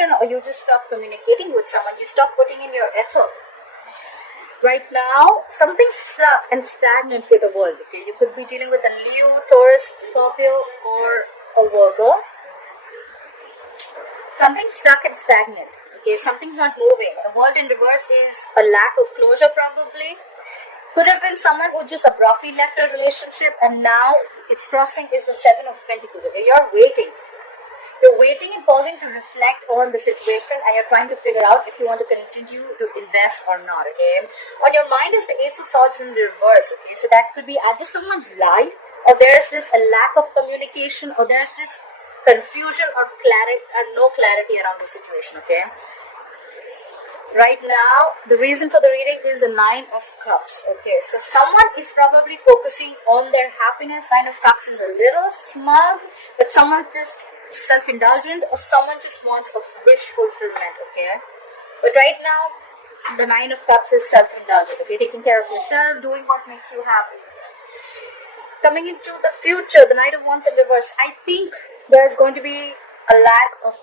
or you just stop communicating with someone, you stop putting in your effort. Right now, something's stuck and stagnant with the world, okay? You could be dealing with a Leo, Taurus, Scorpio, or a Virgo. Something's stuck and stagnant, okay? Something's not moving. The world in reverse is a lack of closure, probably. Could have been someone who just abruptly left a relationship and now it's crossing is the Seven of Pentacles, okay? You're waiting. You're waiting and pausing to reflect on the situation, and you're trying to figure out if you want to continue to invest or not, okay? On your mind is the Ace of Swords in reverse, okay? So that could be either someone's lied, or there's just a lack of communication, or there's just confusion or clarity, or no clarity around the situation, okay? Right now, the reason for the reading is the Nine of Cups, okay? So someone is probably focusing on their happiness. Nine of Cups is a little smug, but someone's just self-indulgent, or someone just wants a wish fulfillment, okay? But right now, the Nine of Cups is self-indulgent, okay? Taking care of yourself, doing what makes you happy. Coming into the future, the Knight of Wands in reverse, I think there's going to be a lack of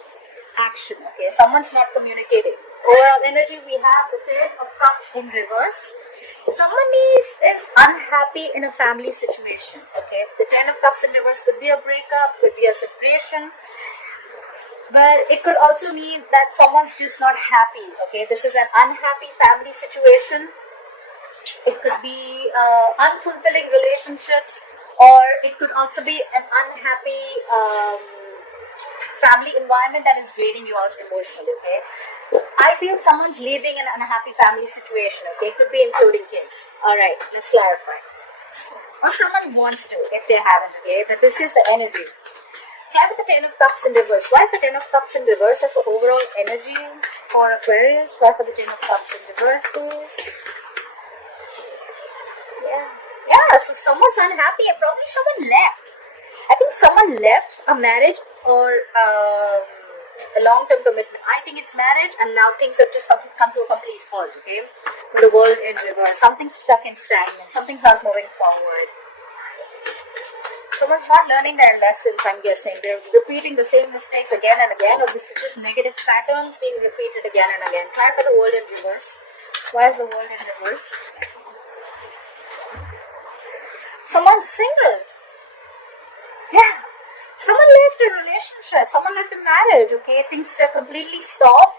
action, okay? Someone's not communicating. Overall energy, we have the Ten of Cups in reverse. Someone is unhappy in a family situation, okay? The Ten of Cups in reverse could be a breakup, could be a separation, but it could also mean that someone's just not happy, okay? This is an unhappy family situation. It could be unfulfilling relationships, or it could also be an unhappy family environment that is draining you out emotionally, okay? I feel someone's leaving an unhappy family situation, okay? Could be including kids. Alright, let's clarify. Or someone wants to, if they haven't, okay? But this is the energy. Have the Ten of Cups in reverse. Why the Ten of Cups in reverse as the overall energy for Aquarius? Why for the Ten of Cups in reverse, please? Yeah, so someone's unhappy and probably someone left. I think someone left a marriage or a long-term commitment. I think it's marriage, and now things have just come to a complete halt, okay? The world in reverse. Something's stuck and stagnant. Something's not moving forward. Someone's not learning their lessons, I'm guessing. They're repeating the same mistakes again and again, or this is just negative patterns being repeated again and again. Try for the world in reverse. Why is the world in reverse? Someone's single. Yeah. Someone left a relationship, someone left a marriage, okay? Things are completely stopped.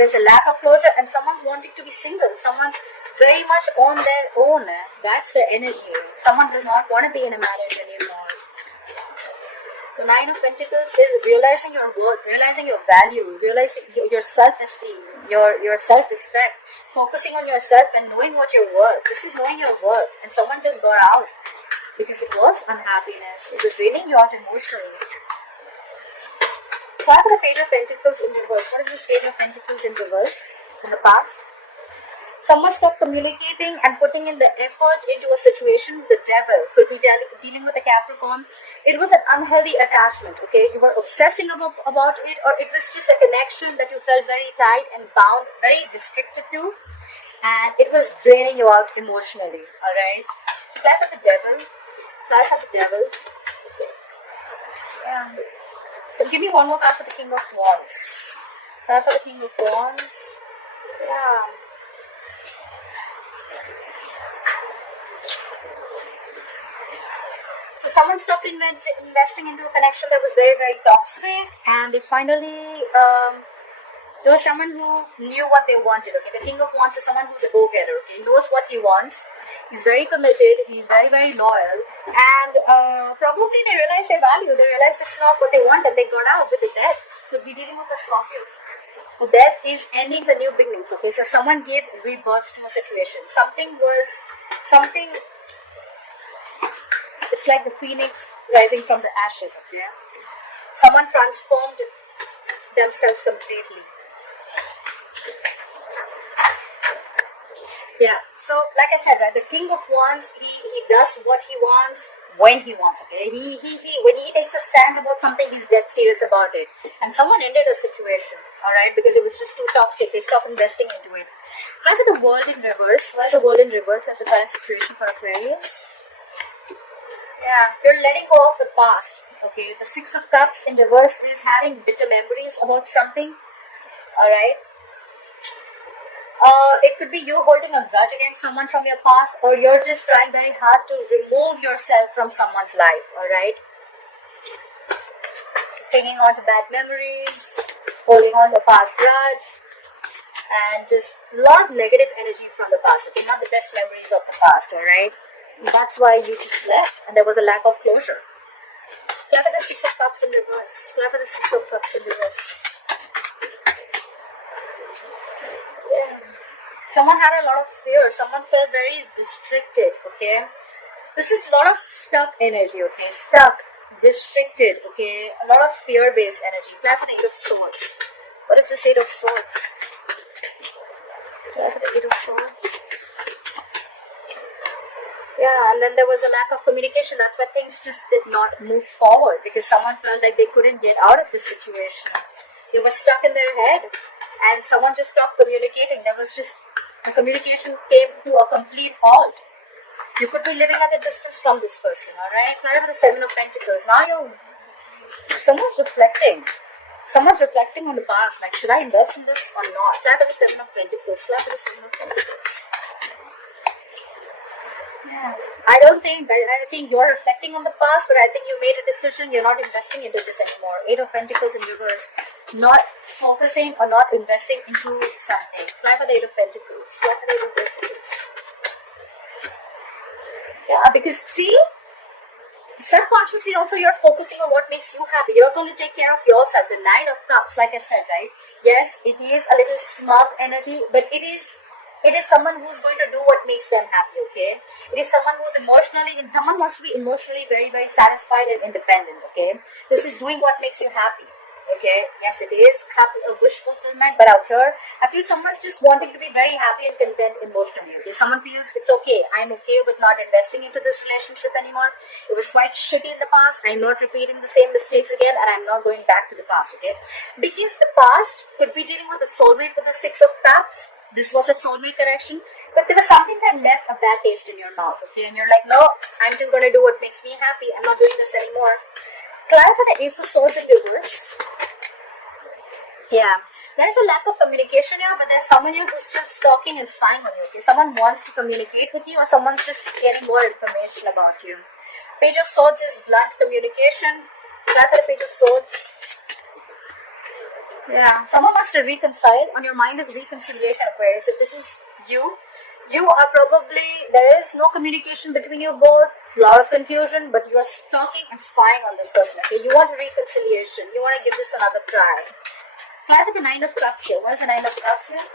There's a lack of closure, and someone's wanting to be single. Someone's very much on their own. That's the energy. Someone does not want to be in a marriage anymore. The Nine of Pentacles is realizing your worth, realizing your value, realizing your self-esteem, your self-respect, focusing on yourself and knowing what you're worth. This is knowing your worth, and someone just got out. Because it was unhappiness. It was draining you out emotionally. Why the Page of Pentacles in reverse? What is this Page of Pentacles in reverse in the past? Someone stopped communicating and putting in the effort into a situation with the devil. Could be dealing with a Capricorn. It was an unhealthy attachment, okay? You were obsessing about it, or it was just a connection that you felt very tight and bound, very restricted to. And it was draining you out emotionally, alright? Try for the devil. Try for the devil. Yeah. So give me one more card for the King of Wands. Try for the King of Wands. Yeah. So someone stopped investing into a connection that was very, very toxic, and they finally, there was someone who knew what they wanted, okay? The King of Wands is someone who's a go-getter, okay? He knows what he wants. He's very committed, he's very, very loyal, and probably they realize their value, they realize it's not what they want, and they got out with the death. Could be dealing with a Scorpio. So death is endings and new beginnings, okay? So someone gave rebirth to a situation. It's like the phoenix rising from the ashes, okay? Someone transformed themselves completely. Yeah. So, like I said, right, the King of Wands, he does what he wants when he wants, okay? When he takes a stand about something, he's dead serious about it. And someone ended a situation, alright, because it was just too toxic. They stopped investing into it. Why is the world in reverse? Why is the world in reverse as the current situation for Aquarius? Yeah, you're letting go of the past, okay? The Six of Cups in reverse is having bitter memories about something. Alright? It could be you holding a grudge against someone from your past, or you're just trying very hard to remove yourself from someone's life, alright? Clinging on to bad memories, holding on to past grudge, and just a lot of negative energy from the past, okay? Not the best memories of the past, alright? That's why you just left, and there was a lack of closure. Clap at the Six of Cups in reverse. Clap at the Six of Cups in reverse. Yeah. Someone had a lot of fear. Someone felt very restricted, okay? This is a lot of stuck energy, okay? Stuck, restricted, okay? A lot of fear-based energy. Clap for the Eight of Swords. What is this Eight of Swords? Clap for the Eight of Swords. Yeah, and then there was a lack of communication. That's why things just did not move forward, because someone felt like they couldn't get out of this situation. They were stuck in their head, and someone just stopped communicating. There was just, the communication came to a complete halt. You could be living at a distance from this person, alright? Now you have the Seven of Pentacles. Now someone's reflecting. Someone's reflecting on the past. Like, should I invest in this or not? Clap at the Seven of Pentacles. Clap at the Seven of Pentacles. Yeah. I think you're reflecting on the past, but I think you made a decision. You're not investing into this anymore. Eight of Pentacles in reverse. Not focusing or not investing into something. Fly for the Eight of Pentacles. Fly for the Eight of Pentacles. Yeah, because see, subconsciously also you're focusing on what makes you happy. You're going to take care of yourself. The Nine of Cups, like I said, right? Yes, it is a little smug energy, but it is someone who's going to do what makes them happy, okay? It is someone who's someone wants to be emotionally very, very satisfied and independent, okay? This is doing what makes you happy, okay? Yes, it is happy, a wish fulfillment, but out here, I feel someone's just wanting to be very happy and content emotionally, okay? Someone feels it's okay, I'm okay with not investing into this relationship anymore. It was quite shitty in the past, I'm not repeating the same mistakes again, and I'm not going back to the past, okay? Because the past could be dealing with the soulmate with the Six of Cups. This was a soulmate connection, but there was something that left a bad taste in your mouth, okay? And you're like, no, I'm just going to do what makes me happy. I'm not doing this anymore. Try for the Ace of Swords in reverse. Yeah, there's a lack of communication here, but there's someone here who's still stalking and spying on you, okay? Someone wants to communicate with you, or someone's just getting more information about you. Page of Swords is blunt communication. Try for the Page of Swords. Yeah, someone wants to reconcile. On your mind is reconciliation, Aquarius. If this is you are probably, there is no communication between you both, a lot of confusion, but you are stalking and spying on this person, okay? You want a reconciliation. You want to give this another try. Try with the Nine of Cups here. What is the Nine of Cups here?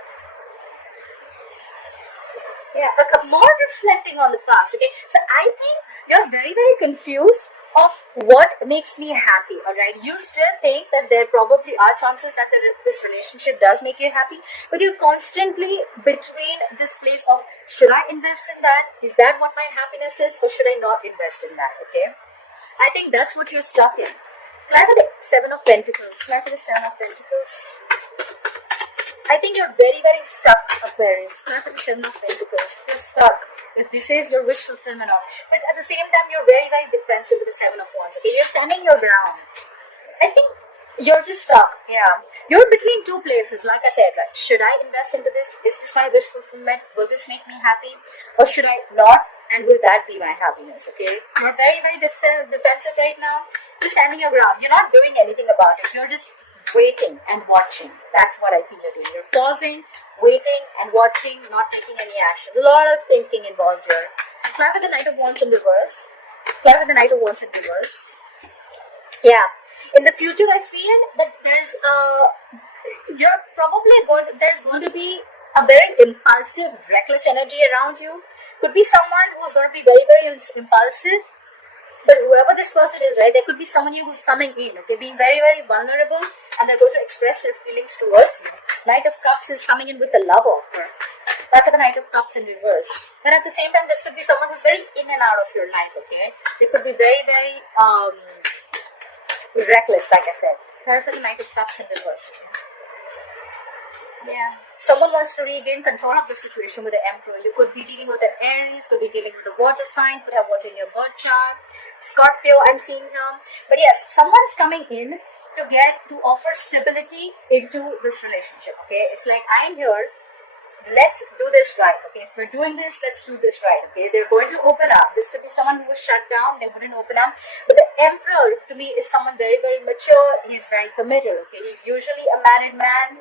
Yeah, more reflecting on the past, okay? So I think you're very, very confused of what makes me happy, alright? You still think that there probably are chances that this relationship does make you happy, but you're constantly between this place of, should I invest in that? Is that what my happiness is? Or should I not invest in that, okay? I think that's what you're stuck in. Try for the Seven of Pentacles. Try for the Seven of Pentacles. I think you're very, very stuck, Aquarius. Try for the Seven of Pentacles. You're stuck. If this is your wish fulfillment, but at the same time, you're very, very defensive with the Seven of Wands. Okay, you're standing your ground. I think you're just stuck. Yeah, you're between two places. Like I said, right? Should I invest into this? Is this my wish fulfillment? Will this make me happy, or should I not? And will that be my happiness? Okay, you're very, very defensive right now. You're standing your ground. You're not doing anything about it. You're just waiting and watching. That's what I feel you're doing. You're pausing, waiting and watching, not taking any action. A lot of thinking involved here. Try for the Knight of Wands in reverse. Try for the Knight of Wands in reverse. Yeah. In the future, I feel that there's going to be a very impulsive, reckless energy around you. Could be someone who's going to be very, very impulsive. But whoever this person is, right, there could be someone here who's coming in, okay, being very, very vulnerable, and they're going to express their feelings towards you. Knight of Cups is coming in with a love offer. That's the Knight of Cups in reverse. But at the same time, this could be someone who's very in and out of your life, okay? They could be very, very reckless, like I said. That's the Knight of Cups in reverse, okay? Yeah. Someone wants to regain control of the situation with the Emperor. You could be dealing with an Aries, could be dealing with a water sign, could have water in your birth chart. Scorpio, I'm seeing here. But yes, someone's coming in to offer stability into this relationship. Okay, it's like, I'm here, let's do this right. Okay, if we're doing this, let's do this right. Okay, they're going to open up. This could be someone who was shut down, they wouldn't open up. But the Emperor to me is someone very, very mature. He's very committed. Okay, he's usually a married man.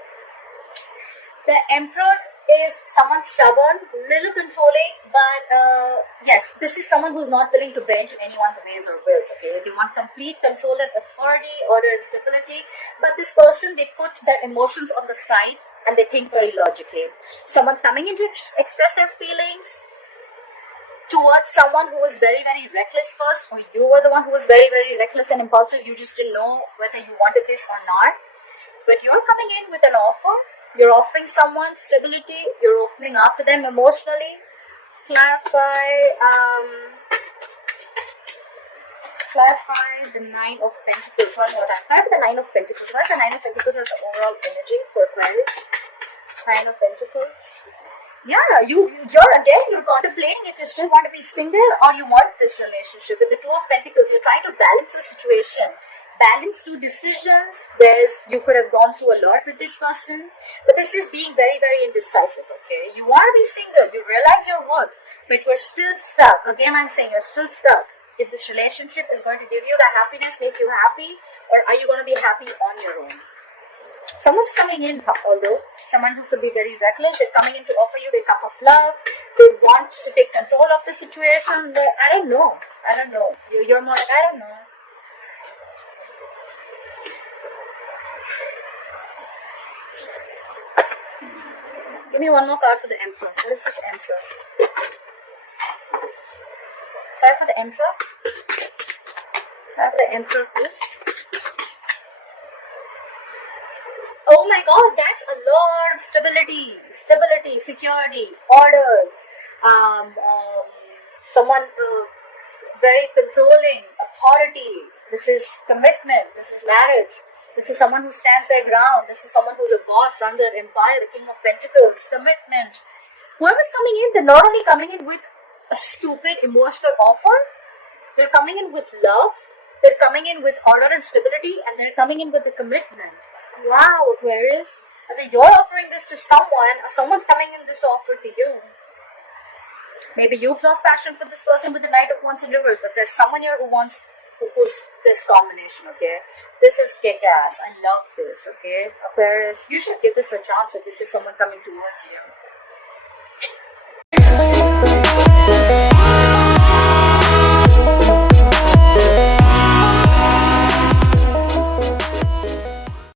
The Emperor is someone stubborn, little controlling, but yes, this is someone who's not willing to bend to anyone's ways or wills. Okay, they want complete control and authority, order and stability. But this person, they put their emotions on the side and they think very logically. Someone coming in to express their feelings towards someone who was very, very reckless first, or you were the one who was very, very reckless and impulsive. You just didn't know whether you wanted this or not. But you're coming in with an offer. You're offering someone stability. You're opening up to them emotionally. Clarify the Nine of Pentacles. One more time. Clarify the Nine of Pentacles. What's the Nine of Pentacles as the overall energy for Aquarius? Nine of Pentacles. Yeah, you're contemplating if you still want to be single or you want this relationship. With the Two of Pentacles, you're trying to balance the situation. Balance two decisions. You could have gone through a lot with this person, but this is being very, very indecisive. Okay, you want to be single, you realize your worth, but you're still stuck. Again, I'm saying you're still stuck. If this relationship is going to give you that happiness, make you happy, or are you going to be happy on your own? Someone's coming in, although someone who could be very reckless, they're coming in to offer you the cup of love. They want to take control of the situation. But I don't know. You're more like, I don't know. Give me one more card for the Emperor. What is this Emperor? Card for the Emperor. Card for the Emperor, please. Oh my God, that's a lot of stability, security, order. Someone very controlling, authority. This is commitment. This is marriage. This is someone who stands their ground. This is someone who's a boss, runs their empire, the King of Pentacles, commitment. Whoever's coming in, they're not only coming in with a stupid emotional offer, they're coming in with love, they're coming in with order and stability, and they're coming in with the commitment. Wow, Aquarius. Whether you're offering this to someone, or someone's coming in this to offer to you. Maybe you've lost passion for this person with the Knight of Wands in reverse, but there's someone here who's this combination, okay? This is kick-ass. I love this, okay? Aquarius, you should give this a chance if this is someone coming towards you.